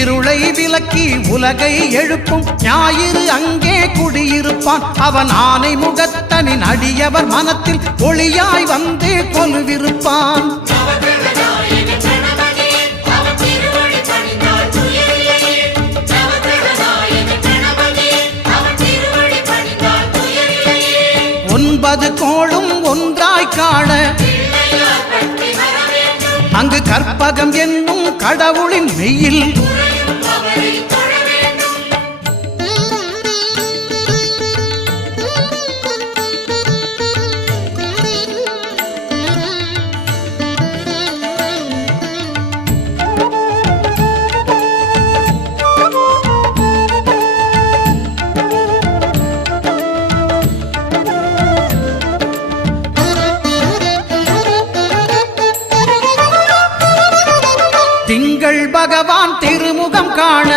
இருளை விலக்கி உலகை எழுப்பும் ஞாயிறு அங்கே குடியிருப்பான். அவன் ஆனை முகத்தனின் அடியவர் மனத்தில் ஒளியாய் வந்து கொலுவிருப்பான். ஒன்பது கோளும் ஒன்றாய் காண அங்கு கற்பகம் என்னும் கடவுளின் மெய்யில் திங்கள் பகவான் திருமுகம் காண